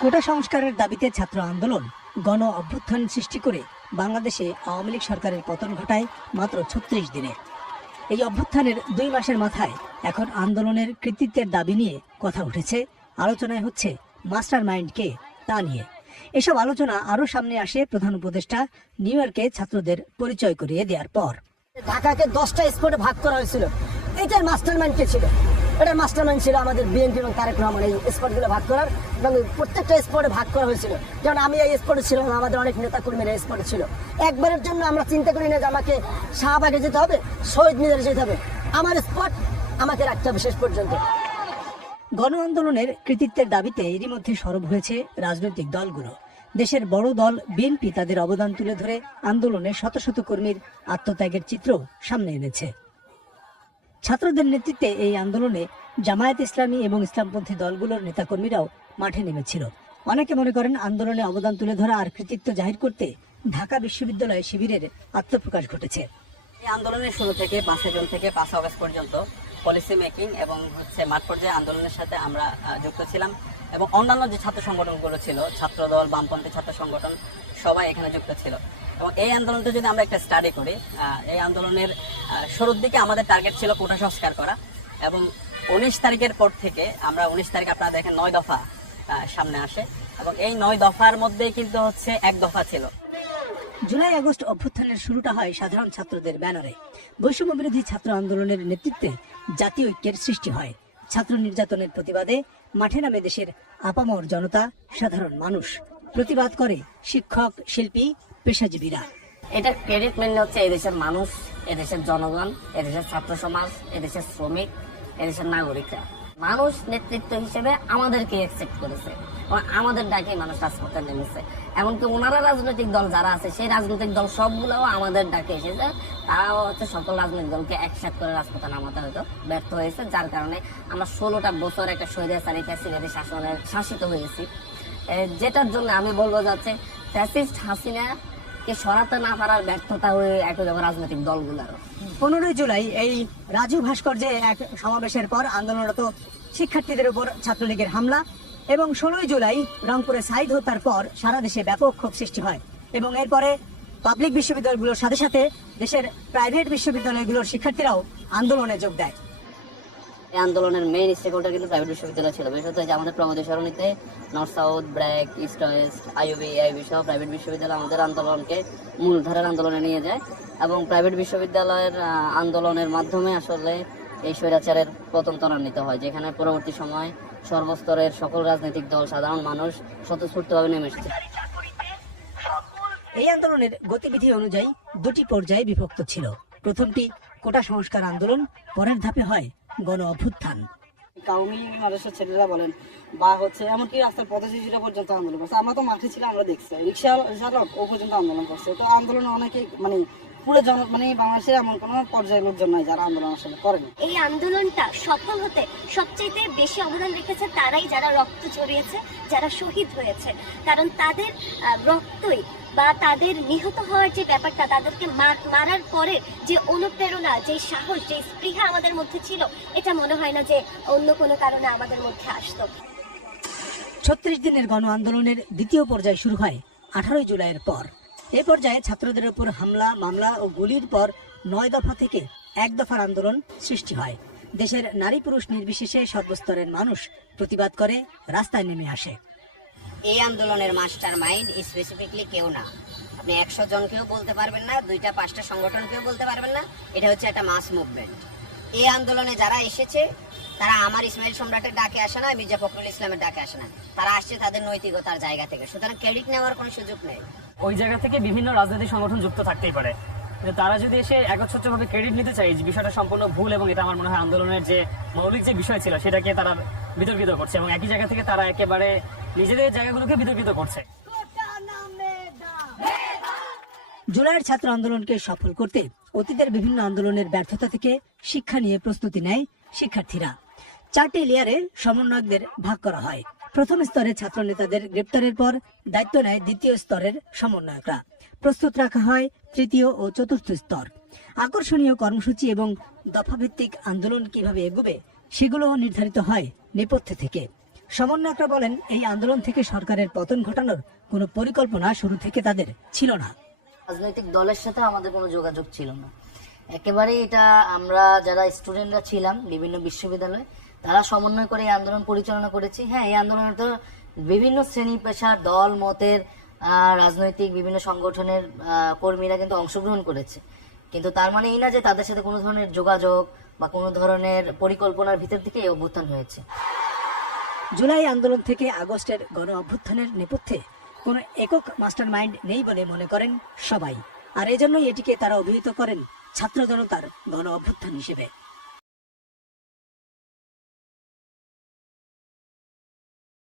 কোটা সংস্কারের দাবিতে ছাত্র আন্দোলন, গণ অভ্যুত্থান সৃষ্টি করে বাংলাদেশে আওয়ামী লীগ সরকারের পতন ঘটায় মাত্র ছত্রিশ দিনে। এই অভ্যুত্থানের দুই মাসের মাথায় এখন আন্দোলনের কৃতিত্বের দাবি নিয়ে কথা উঠেছে, আলোচনায় হচ্ছে মাস্টার মাইন্ড কে তা নিয়ে। এসব আলোচনা আরও সামনে আসে প্রধান উপদেষ্টা নিউ ইয়র্কে ছাত্রদের পরিচয় করিয়ে দেওয়ার পর। ঢাকাকে দশটা স্পটে ভাগ করা হয়েছিল। এটার মাস্টার মাইন্ড কে ছিল। এটার মাস্টার মাইন্ড ছিল আমাদের বিএনপি এবং তারেক রহমান এই স্পটগুলো ভাগ করার। এবং প্রত্যেকটা স্পটে ভাগ করা হয়েছিল। যেমন আমি এই স্পটে ছিলাম, আমাদের অনেক নেতা কর্মীরা স্পটে ছিল। একবারের জন্য আমরা চিন্তা করি না যে আমাকে শাহবাগে যেতে হবে, শহীদ মিনারে যেতে হবে। আমার স্পট আমাকে রাখতে হবে শেষ পর্যন্ত। গণ আন্দোলনের কৃতিত্বের দাবিতে এরই মধ্যে সরব হয়েছে রাজনৈতিক দলগুলো। দেশের বড় দল বিএনপি তাদের অবদান তুলে ধরে আন্দোলনে শত শত কর্মীর আত্মত্যাগের চিত্র সামনে এনেছে। ছাত্রদের নেতৃত্বে এই আন্দোলনে জামায়াত ইসলামী এবং ইসলামপন্থী দলগুলোর নেতাকর্মীরাও মাঠে নেমেছিল। অনেকে মনে করেন আন্দোলনে অবদান তুলে ধরা আর কৃতিত্ব জাহির করতে ঢাকা বিশ্ববিদ্যালয় শিবিরের আত্মপ্রকাশ ঘটেছে। এই আন্দোলনের শুরু থেকে পাঁচই জুন থেকে পাঁচ আগস্ট পর্যন্ত পলিসি মেকিং এবং হচ্ছে মাঠ পর্যায়ে আন্দোলনের সাথে আমরা যুক্ত ছিলাম এবং অন্যান্য যে ছাত্র সংগঠনগুলো ছিল, ছাত্রদল, বামপন্থী ছাত্র সংগঠন, সবাই এখানে যুক্ত ছিল। এবং এই আন্দোলনটা যদি আমরা একটা স্টাডি করি এই আন্দোলনের শুরুর দিকে আমাদের টার্গেট ছিল কোটা সংস্কার করা এবং উনিশ তারিখের পর থেকে আমরা উনিশ তারিখ আপনারা দেখেন নয় দফা সামনে আসে এবং এই নয় দফার মধ্যেই কিন্তু হচ্ছে এক দফা ছিল। জুলাই আগস্ট অভ্যুত্থানের শুরুটা হয় সাধারণ ছাত্রদের ব্যানারে। বৈষম্য বিরোধী ছাত্র আন্দোলনের নেতৃত্বে জাতীয় ঐক্যের সৃষ্টি হয়। ছাত্র নির্যাতনের প্রতিবাদে মাঠে নামে দেশের আপামর জনতা সাধারণ মানুষ। প্রতিবাদ করে শিক্ষক, শিল্পী পেশাজীবীরা। এটার ক্রেডিট মেনলি হচ্ছে এদেশের মানুষ, এদেশের জনগণ, এদেশের ছাত্র সমাজ, এদেশের শ্রমিক, এদেশের নাগরিকরা। মানুষ নেতৃত্ব হিসেবে আমাদেরকে অ্যাকসেপ্ট করেছে। আমাদের ডাকে মানুষ রাজপথে নেমেছে। এমনকি ওনারা রাজনৈতিক দল যারা আছে, সেই রাজনৈতিক দল সবগুলোও আমাদের ডাকে এসেছে। তারাও হচ্ছে সকল রাজনৈতিক দলকে একসাথে করে রাজপথে নামাতে হয়তো ব্যর্থ হয়েছে। যার কারণে আমরা ষোলোটা বছর একটা স্বৈরাচারী ফ্যাসিলিটি শাসনের শাসিত হয়েছি। যেটার জন্য আমি বলব যাচ্ছে ফ্যাসিস্ট হাসিনা কে সরাতে না পারার ব্যর্থতা হয়ে একই রাজনৈতিক দলগুলোরও পনেরোই জুলাই এই রাজু ভাস্কর্যে এক সমাবেশের পর আন্দোলনরত শিক্ষার্থীদের উপর ছাত্রলীগের হামলা এবং ষোলোই জুলাই রংপুরে সাইদ হত্যার পর সারা দেশে ব্যাপক ক্ষোভ সৃষ্টি হয় এবং এরপরে পাবলিক বিশ্ববিদ্যালয়গুলোর সাথে সাথে দেশের প্রাইভেট বিশ্ববিদ্যালয়গুলোর শিক্ষার্থীরাও আন্দোলনে যোগ দেয়। এই আন্দোলনের মেইন স্টেক হোল্ডার কিন্তু প্রাইভেট বিশ্ববিদ্যালয় ছিল। বিশেষত যে আমাদের প্রগতি সরণিতে North South BRAC East West IUB IB সহ প্রাইভেট বিশ্ববিদ্যালয় আমাদের আন্দোলনকে মূলধারার আন্দোলনে নিয়ে যায় এবং প্রাইভেট বিশ্ববিদ্যালয়ের আন্দোলনের মাধ্যমে আসলে এই স্বৈরাচারের পতন ত্বরান্বিত হয়, যেখানে পরবর্তী সময় সর্বস্তরের সকল রাজনৈতিক দল, সাধারণ মানুষ স্বতঃস্ফূর্তভাবে নেমে এসেছে। এই আন্দোলনের গতিবিধি অনুযায়ী দুটি পর্যায়ে বিভক্ত ছিল। প্রথমটি কোটা সংস্কার আন্দোলন, পরের ধাপে হয় গণ অভ্যুত্থান। কাউমি মানুষের ছেলেরা বলেন, বা হচ্ছে এমনকি রাস্তার পথচারীরা পর্যন্ত আন্দোলন করছে। আমরা তো মাঠে ছিলাম, আমরা দেখছি। রিক্সা ও পর্যন্ত আন্দোলন করছে। তো আন্দোলন অনেকে মানে পুরো জন মানে বাংলাদেশের এমন কোনো পর্যায়ের লোকজন নাই যারা আন্দোলন আসলে করেনি। এই আন্দোলনটা সফল হতে সবচেয়ে বেশি অবদান রেখেছে তারাই যারা রক্ত ঝরিয়েছে যারা শহীদ হয়েছে। কারণ তাদের রক্তই বা তাদের নিহত হওয়ার যে ব্যাপারটা তাদেরকে মার- মারার পরে যে অনুপ্রেরণা যে সাহস যে স্পৃহা আমাদের মধ্যে ছিল এটা মনে হয় না যে অন্য কোনো কারণে আমাদের মধ্যে আসতো। ছত্রিশ দিনের গণ আন্দোলনের দ্বিতীয় পর্যায় শুরু হয় আঠারোই জুলাইয়ের পর। এ পর্যায়ে ছাত্রদের উপর হামলা, মামলা ও গুলির পর নয় দফা থেকে এক দফার আন্দোলন সৃষ্টি হয়। দেশের নারী পুরুষ নির্বিশেষে সর্বস্তরের মানুষ প্রতিবাদ করে, রাস্তায় নেমে আসে। এই আন্দোলনের মাস্টার মাইন্ড স্পেসিফিকলি কেউ না। আপনি একশো জনকেও বলতে পারবেন না, দুইটা, পাঁচটা সংগঠনকেও বলতে পারবেন না। এটা হচ্ছে একটা মাস মুভমেন্ট এই আন্দোলনে যারা এসেছে তারা আমার ইসমাইল সম্রাটের ডাকে আসে না মির্জা ফখরুল ইসলামের ডাকে আসে না। তারা আসছে তাদের নৈতিকতার জায়গা থেকে। সুতরাং ক্রেডিট নেওয়ার কোনো সুযোগ নেই। ওই জায়গা থেকে বিভিন্ন রাজনৈতিক সংগঠন যুক্ত থাকতেই পারে। তারা যদি এসে একচ্ছত্রভাবে ক্রেডিট নিতে চায় যে বিষয়টা সম্পূর্ণ ভুল এবং এটা আমার মনে হয় আন্দোলনের যে মৌলিক যে বিষয় ছিল সেটাকে তারা বিতর্কিত করছে এবং একই জায়গা থেকে তারা একেবারে নিজেদের জায়গাগুলোকে বিতর্কিত করছে। জুলাইয়ের ছাত্র আন্দোলনকে সফল করতে অতীতের বিভিন্ন আন্দোলনের ব্যর্থতা থেকে শিক্ষা নিয়ে প্রস্তুতি নেয় শিক্ষার্থীরা। চারটি লেয়ারে সমন্বয়কদের ভাগ করা হয়। প্রথম স্তরে ছাত্র নেতাদের গ্রেপ্তারের পর দায়িত্ব নেয় দ্বিতীয় স্তরের সমন্বয়করা। প্রস্তুত রাখা হয় তৃতীয় ও চতুর্থ স্তর। আকর্ষণীয় কর্মসূচি এবং দফাভিত্তিক আন্দোলন কীভাবে এগোবে, সেগুলো নির্ধারিত হয় নেপথ্য থেকে। সমন্বয়করা বলেন, এই আন্দোলন থেকে সরকারের পতন ঘটানোর কোনো পরিকল্পনা শুরু থেকে তাদের ছিল না। রাজনৈতিক দলের সাথে আমাদের কোনো যোগাযোগ ছিল না। একেবারে এটা আমরা যারা স্টুডেন্টরা ছিলাম বিভিন্ন বিশ্ববিদ্যালয়ে তারা সমন্বয় করে এই আন্দোলন পরিচালনা করেছি। হ্যাঁ এই আন্দোলনে তো বিভিন্ন শ্রেণি, পেশার, দল, মতের রাজনৈতিক বিভিন্ন সংগঠনের কর্মীরা কিন্তু অংশগ্রহণ করেছে। কিন্তু তার মানে এই না যে তাদের সাথে কোনো ধরনের যোগাযোগ বা কোনো ধরনের পরিকল্পনার ভিতর থেকে এই অভ্যুত্থান হয়েছে। জুলাই আন্দোলন থেকে আগস্টের গণ অভ্যুত্থানের নেপথ্যে কোনো একক মাস্টার মাইন্ড নেই বলে মনে করেন সবাই। আর এজন্যই এটিকে তারা অভিহিত করেন ছাত্র জনতার গণ অভ্যুত্থান হিসেবে।